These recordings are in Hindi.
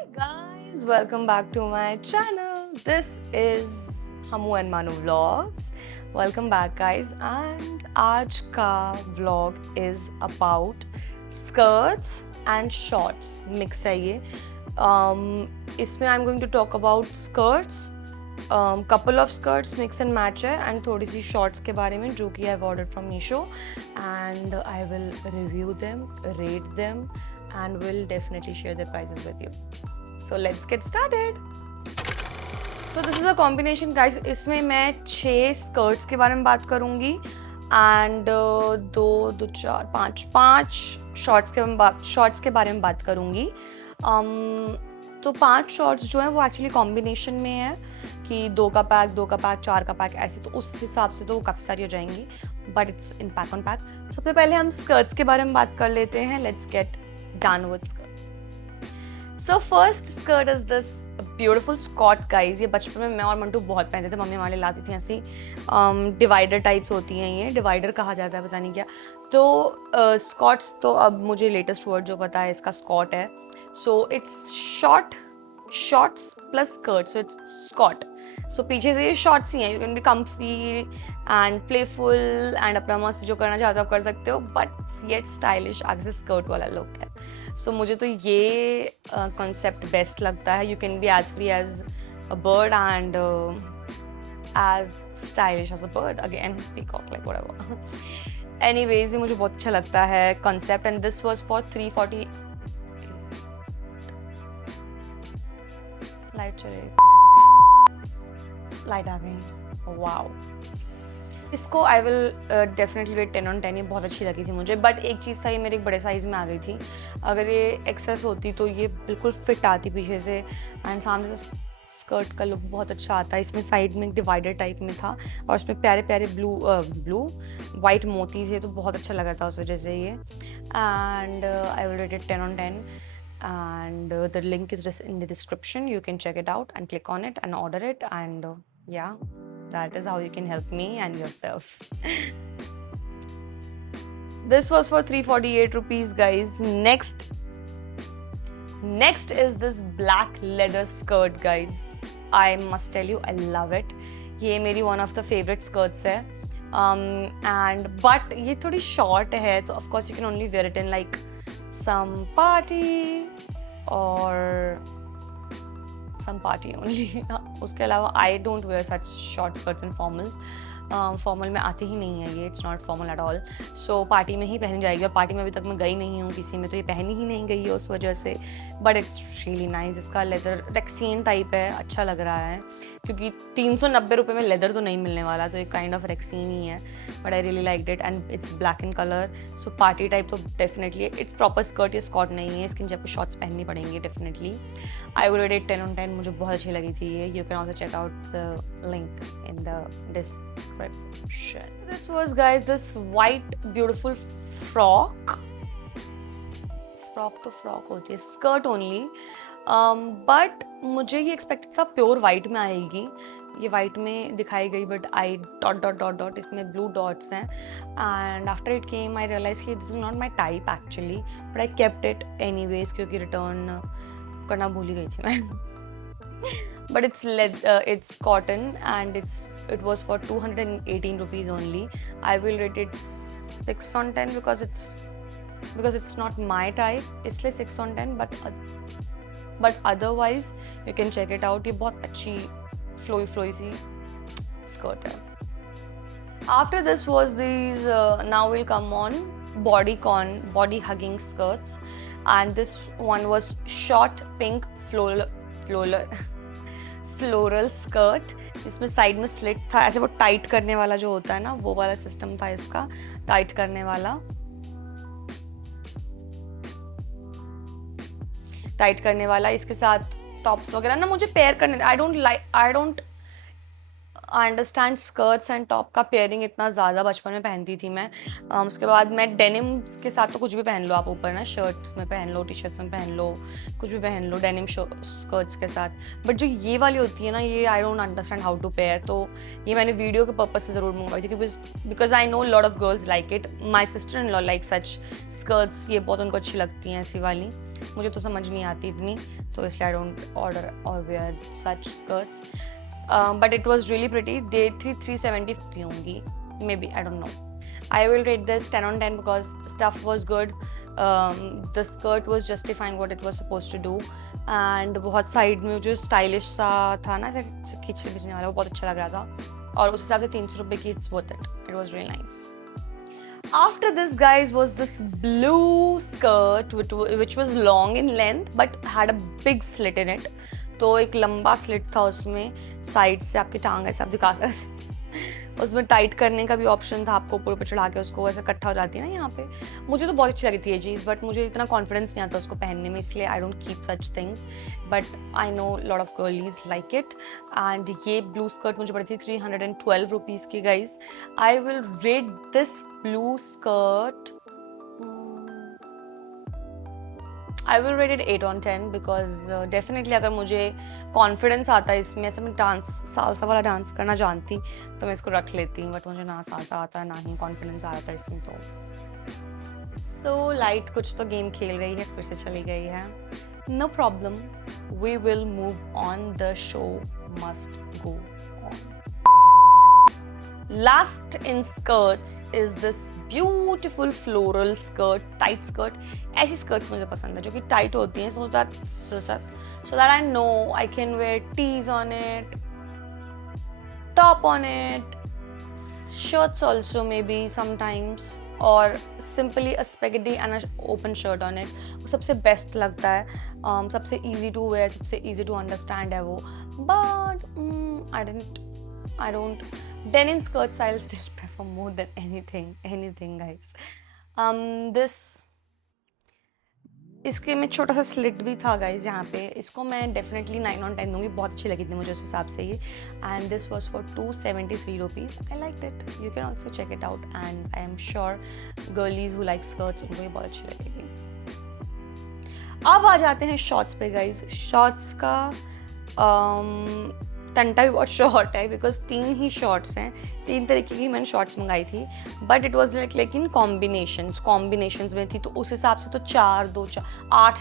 Hi guys, welcome back to my channel. This is Hamu and Manu Vlogs. Welcome back guys, and आज का vlog is about skirts and shorts mix है ये. इसमें I'm going to talk about skirts, couple of skirts mix and match है, and थोड़ी सी shorts के बारे में जो कि I've ordered from Meesho, and I will review them, rate them, and will definitely share their prices with you. So let's get started. So this is a combination guys. इसमें मैं 6 skirts के बारे में बात करूँगी and 5 shorts के बारे में बात करूँगी. तो 5 shorts जो हैं वो एक्चुअली कॉम्बिनेशन में है कि 2 का पैक, 4 का पैक, ऐसे तो उस हिसाब से तो वो काफ़ी सारी हो जाएंगी, but it's in pack on pack. सबसे पहले हम स्कर्ट्स के बारे में बात कर लेते हैं. Let's get done with skirt. So first skirt is this beautiful skort guys. ये बचपन में मैं और मंटू बहुत पहनते थे. मम्मी हमारे लाती थी ऐसी डिवाइडर टाइप्स होती हैं, ये डिवाइडर कहा जाता है, पता नहीं क्या. तो स्कॉट्स तो अब मुझे लेटेस्ट वर्ड जो पता है इसका स्कॉट है. So it's shorts plus skirt, so it's skort. So पीछे से ये शॉर्ट्स ही हैं. You can be comfy and playful and अपना मस्त जो करना चाहते हो आप कर सकते हो, बट येट स्टाइलिश आगे से स्कर्ट वाला लुक है. सो मुझे तो ये कॉन्सेप्ट बेस्ट लगता है. You can be as free as a bird and as stylish as a bird, again peacock like whatever. Anyways ये मुझे बहुत अच्छा लगता है concept. And this was for 340. Light चले, लाइट आ गई. वाओ, इसको I will definitely rate 10 on 10. ये बहुत अच्छी लगी थी मुझे, बट एक चीज़ था, ये मेरे एक बड़े साइज़ में आ गई थी. अगर ये एक्सेस होती तो ये बिल्कुल फिट आती पीछे से, एंड सामने से स्कर्ट का लुक बहुत अच्छा आता है. इसमें साइड में एक डिवाइडर टाइप में था और उसमें प्यारे प्यारे ब्लू वाइट मोती थे, तो बहुत अच्छा लगा था उस वजह से ये. And I will rate it 10 on 10. And the link is just in the description. You can check it out and click on it and order it, and yeah, that is how you can help me and yourself. This was for 348 rupees guys. Next is this black leather skirt guys. I must tell you, I love it. ये मेरी one of the favorite skirts है. And but ये थोड़ी short है, तो of course you can only wear it in like some party or some party only. उसके अलावा I don't wear such short skirts in formals. Formal में आती ही नहीं है ये. It's not formal at all. So party में ही पहनी जाएगी, और पार्टी में अभी तक मैं गई नहीं हूँ किसी में, तो ये पहनी ही नहीं गई है उस वजह से. But it's really nice. इसका लेदर रेक्सीन टाइप है, अच्छा लग रहा है, क्योंकि 390 रुपये में लेदर तो नहीं मिलने वाला, तो एक काइंड ऑफ रेक्सीन ही है. But I really like it, and it's black in colour. So party type तो डेफिनेटली. इट्स प्रॉपर स्कर्ट या स्कॉट नहीं है, इसके नीचे आपको शॉर्ट्स पहननी पड़ेंगी definitely. I would rate it 10 on 10. मुझे बहुत अच्छी लगी थी ये. You can also check out the link in the description. This was guys this white beautiful frock तो फ्रॉक होती है, स्कर्ट ओनली. बट मुझे ये एक्सपेक्टेड था प्योर वाइट में आएगी. ये वाइट में दिखाई गई, बट आई डॉट इसमें ब्लू डॉट्स हैं. And after it came I realize कि this is not my type actually, but I kept it anyways, क्योंकि रिटर्न करना भूल ही गई थी मैं. But it's cotton, and it was for 218 rupees only. I will rate it 6 on 10 because it's not my type. इसलिए 6 on 10. But otherwise you can check it out. ये बहुत अच्छी flowy सी skirt है. After this was these now we'll come on body hugging skirts, and this one was short pink floral skirt. इसमें साइड में स्लिट था, ऐसे वो टाइट करने वाला जो होता है ना, वो वाला सिस्टम था इसका, टाइट करने वाला. इसके साथ टॉप्स वगैरह ना मुझे पेयर करने, आई don't understand skirts and top का पेयरिंग इतना ज़्यादा. बचपन में पहनती थी मैं. उसके बाद मैं डेनिम के साथ तो कुछ भी पहन लो आप ऊपर ना, शर्ट्स में पहन लो, टी शर्ट्स में पहन लो, कुछ भी पहन लो डेनिम स्कर्ट्स के साथ. बट जो ये वाली होती है ना, ये I don't understand how to pair. तो ये मैंने वीडियो के पर्पज से ज़रूर मंगवाई थी, because I know lot of girls like it. My sister in law like such skirts. ये बहुत उनको अच्छी लगती हैं ऐसी वाली. मुझे तो समझ नहीं आती इतनी, तो इसलिए आई डोंट ऑर्डर और wear such skirts, but it was really pretty. दे थी 370 होंगी maybe, I don't know. I will rate this 10 on 10 because stuff was good. The skirt was justifying what it was supposed to do, and बहुत साइड में जो स्टाइलिश सा था ना, ऐसे खींचने वाला, वो बहुत अच्छा लग रहा था, और उस हिसाब से 300 रुपये की it's worth it. It was really nice. After this, guys, was this blue skirt which was long in length but had a big slit in it. तो एक लंबा स्लिट था उसमें, साइड से आपकी टांग ऐसे आप दिखा सकते, उसमें टाइट करने का भी ऑप्शन था, आपको ऊपर ऊपर चढ़ा के उसको ऐसे इकट्ठा हो जाती है ना यहाँ पे। मुझे तो बहुत अच्छी लगी थी ये चीज़, बट मुझे इतना कॉन्फिडेंस नहीं आता उसको पहनने में, इसलिए I don't keep such things, but I know lot of girlies like it. And ये ब्लू स्कर्ट मुझे पड़ी थी 312 रुपीज़ की, guys. I will rate this blue skirt, I will rate it 8 on 10 because definitely अगर मुझे कॉन्फिडेंस आता है इसमें, ऐसे मैं डांस सालसा वाला डांस करना जानती तो मैं इसको रख लेती हूँ, बट मुझे ना सालसा आता है ना ही कॉन्फिडेंस आ रहा था इसमें। तो सो लाइट कुछ तो गेम खेल रही है, फिर से चली गई है, no problem, we will move on, the show must go on. Last in skirts is this beautiful floral skirt, tight skirt. ऐसी skirts मुझे पसंद है जो कि tight होती हैं, so that I know I can wear tees on it, top on it, shirts also maybe sometimes, or simply a spaghetti and an open shirt on it. वो सबसे best लगता है, सबसे easy to wear, सबसे easy to understand है वो, but I don't. Denim skirts I'll still prefer more than anything, guys. This, इसके में छोटा सा स्लिट भी था, गाइज, यहाँ पे। इसको मैं डेफिनेटली 9 on 10 दूंगी, बहुत अच्छी लगी थी मुझे उस हिसाब से ये। And this was for 273 rupees. I like it, you can also check it out, and I am sure girlies who like skirts उनको ये बहुत अच्छी लगेगी। अब आ जाते हैं शॉर्ट्स पे, गाइज। शॉर्ट्स का टंटा भी बहुत शॉर्ट है, बिकॉज 3 ही शॉर्ट्स हैं, 3 तरीके की मैंने शॉर्ट्स मंगाई थी, but it was like in combinations में थी, तो उस हिसाब से तो 8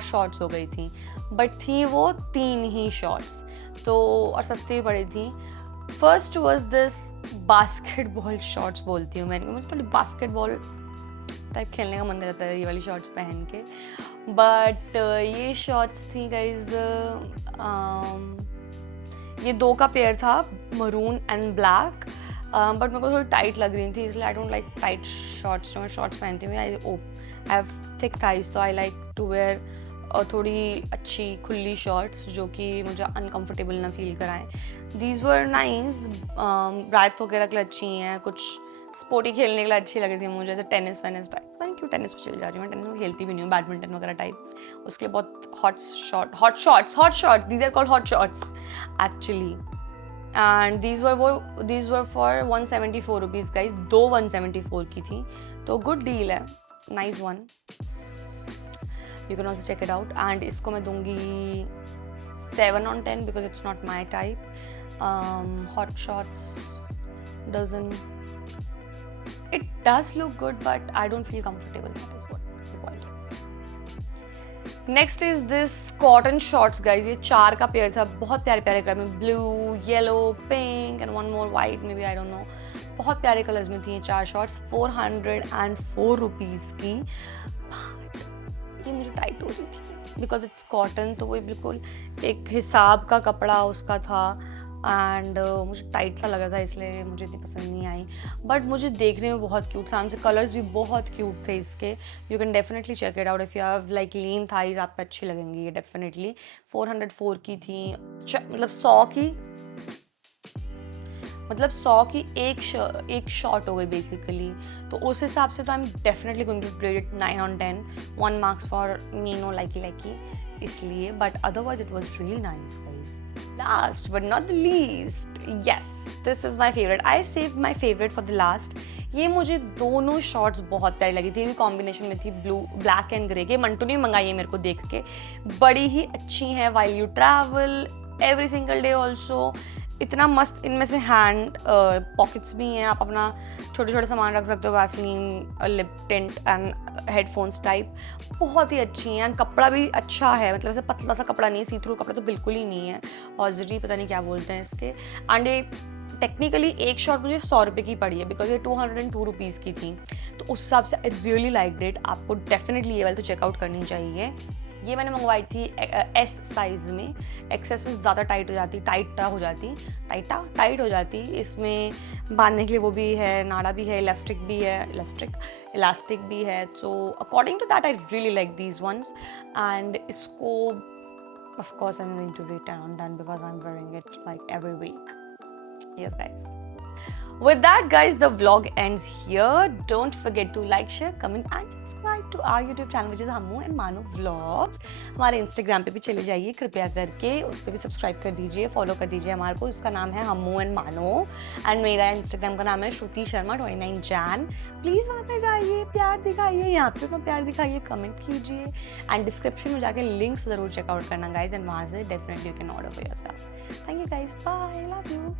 शॉर्ट्स हो गई थी, बट थी वो 3 ही शॉर्ट्स, तो और सस्ती भी पड़ी थी। First was this basketball shorts बोलती हूँ मैंने, मुझे थोड़ी बास्केटबॉल टाइप खेलने का मन रहता है ये वाली शॉर्ट्स पहन के, बट ये शॉर्ट्स थी, गाइज, ये 2 का पेयर था, मरून एंड ब्लैक, बट मेरे को थोड़ी टाइट लग रही थी, इसलिए I don't like tight shorts. जो मैं शॉर्ट्स पहनती हूँ, आई हैव थिक थाइज, तो आई लाइक टू वेयर थोड़ी अच्छी खुली शॉर्ट्स जो कि मुझे अनकंफर्टेबल ना फील कराएं। दीज वर नाइस, रात वगैरह के लिए अच्छी हैं, कुछ स्पोर्टी खेलने के लिए अच्छी लग रही थी मुझे, जैसे टेनिस वेनिस टाइप। पता नहीं क्यों टेनिस पे चली जा रही हूँ, मैं टेनिस में खेलती भी नहीं हूँ, बैडमिंटन वगैरह टाइप, उसके लिए बहुत hot shorts, these are called hot shorts actually. And these were for 174 rupees, guys. 2 174 की थी, तो गुड डील है, nice one, you can also check it out. And इसको मैं दूंगी 7 on 10 because it's not my type. Hot shorts it does look good, but I don't feel comfortable, that is what the point is. Next is this cotton shorts, guys. ये 4 का पेयर था, बहुत प्यारे प्यारे कलर में, blue, yellow, pink and 1 more white, maybe, I don't know, बहुत प्यारे कलर्स में थी ये 4 शॉर्ट्स, 404 रुपीज़ की। ये मुझे टाइट हो रही थी बिकॉज इट्स कॉटन, तो वो बिल्कुल एक हिसाब का कपड़ा उसका था, एंड मुझे टाइट सा लग रहा था, इसलिए मुझे इतनी पसंद नहीं आई, बट मुझे देखने में बहुत क्यूट, सामने से कलर्स भी बहुत क्यूट थे इसके। You can definitely check it out if you have like lean thighs, आपको अच्छी लगेंगी ये डेफिनेटली। 404 की थी, मतलब 100 की एक शॉट हो गई बेसिकली, तो उस हिसाब से तो I am definitely going to rate it 9 on 10, 1 marks for me, no likey, इसलिए, but otherwise it was really nice, guys. Last but not the least, yes, this is my favorite. I saved my favorite for the last. ये मुझे दोनों शॉर्ट्स बहुत प्यारी लगी थी, कॉम्बिनेशन में थी, ब्लैक एंड ग्रे के। मंटू ने मंगाई है मेरे को देख के, बड़ी ही अच्छी हैं, while you travel every single day also, इतना मस्त, इनमें से हैंड पॉकेट्स भी हैं, आप अपना छोटे छोटे सामान रख सकते हो, Vaseline, lip tint and headphones type, बहुत ही अच्छी हैं। एंड कपड़ा भी अच्छा है, मतलब ऐसे पतला सा कपड़ा नहीं, सी थ्रू कपड़ा तो बिल्कुल ही नहीं है, हॉजरी पता नहीं क्या बोलते हैं इसके। एंड ये टेक्निकली एक शॉट मुझे 100 रुपये की पड़ी है, बिकॉज ये 202 रुपीज़ की थी, तो उस हिसाब से आई रियली लाइक इट। आपको डेफिनेटली ये वाली तो चेकआउट करनी चाहिए। ये मैंने मंगवाई थी एस साइज़ में, एक्सेस में ज़्यादा टाइट हो जाती, टाइट हो जाती। इसमें बांधने के लिए वो भी है, नाड़ा भी है, इलास्टिक भी है। So according to that I really like these ones. And इसको of course I am going to return then because I am wearing it like every week. Yes, guys. With that, guys, the vlog ends here. Don't forget to like, share, comment and subscribe to our YouTube channel, which is Hammu and Manu Vlogs. हमारे Instagram पे भी चले जाइए कृपया करके, उस पर भी सब्सक्राइब कर दीजिए, फॉलो कर दीजिए हमारे को। उसका नाम है Hammu and Manu एंड मेरा Instagram का नाम है श्रुति शर्मा 29 Jan। प्लीज़ वहाँ पे जाइए, प्यार दिखाइए, यहाँ पे अपना प्यार दिखाइए, कमेंट कीजिए एंड डिस्क्रिप्शन में जाके लिंक्स ज़रूर चेकआउट करना गाइज, एंड वहाँ से definitely you can order for yourself. Thank you guys, bye, love you.